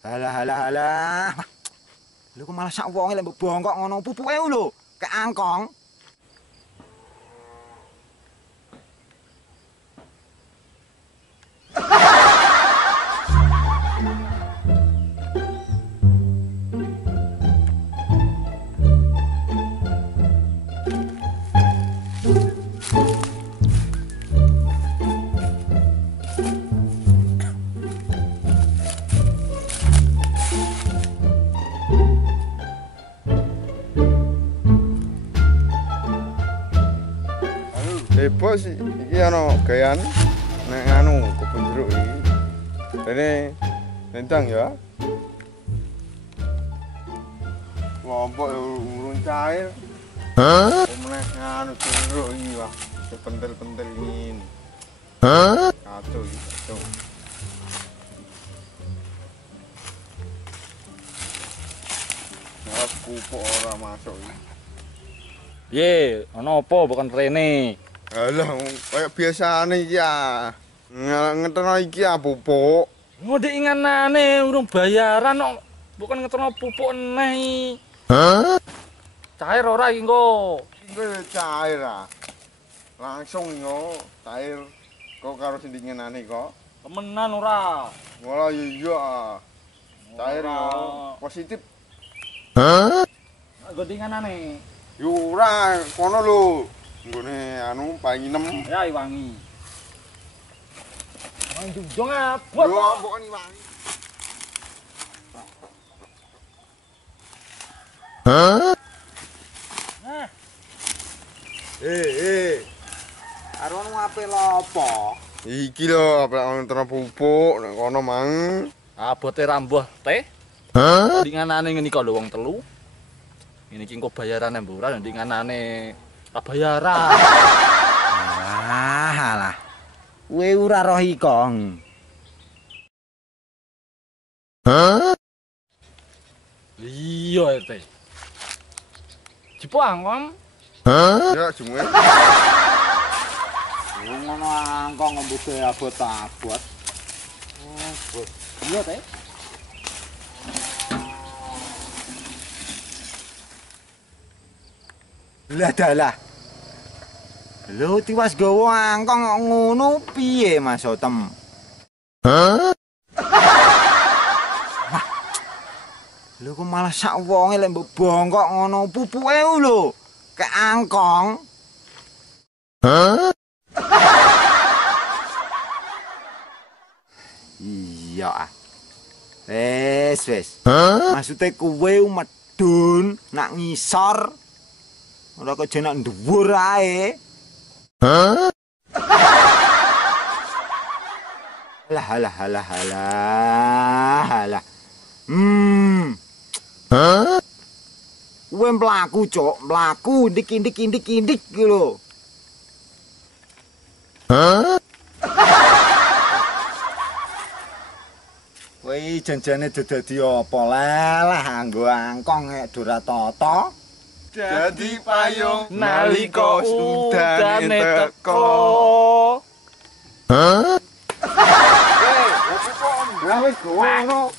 Halah halah halah. Lho kok malah sak wonge lek mbok bongkok ngono pupuke lho, kayak angkong. Bos, iki ana gawean nek anu kebun jeruk iki. Dene nentang ya. Kelompok urun cair. Hah? Meneh anu jeruk iki wah, pentel-pentel ini. Hah? Kacau iki, kacau. Nah, pupuk ora masuk iki. Ye, ana apa bukan rene? Alah, kayak biasane iki ya. Ngeteno iki ya pupuk. Ngode inganane urung bayaran kok. Bukan ngeteno pupuk neh iki. Hah? Cair ora iki engko. Engko cair ah. Langsung yo, cair. Kok karo sing dingenane kok. Temenan ora. Wala iya. Cair yo, positif. Hah? Nggo dinganane. Yo ora, kono lho. Nggone anu paling inem. Ya wangi. Wangi jujung abot. Yo mbok wangi. Hah? Nah. Arep ngape lopo? Iki lho, apik ana pupuk nek kono mang. Abote rambuh teh. Hah? Dinganane ngene kok lho wong telu. Ini iki engko bayarane mbok ora dinganane bayaran. Alah. Kowe ora roh ikong. Hah? Iya teh. Cipo angkon. Hah? Ya jumwe. Ngono angkong ngembute abot-abot. Oh, bos. Iya teh. Lah dalah. Lho tiwas gawa angkong kok ngono piye Mas Otem? Hah? Lho kok malah sak wonge lek mbok bongkok ngono pupuke lho, kayak angkong. Hah? Iya ah. Wes. Hah? Maksude kowe medun nak ngisor. Ora kok jenak dhuwur ae. Hah? Halah. Hah? Kowe mlaku, Cuk. Mlaku indik ki lho. Hah? Kowe janjane dadi apa lah anggo angkong nek ora tata. Dadi payung nalika udane teko. Hah? Wis ngono.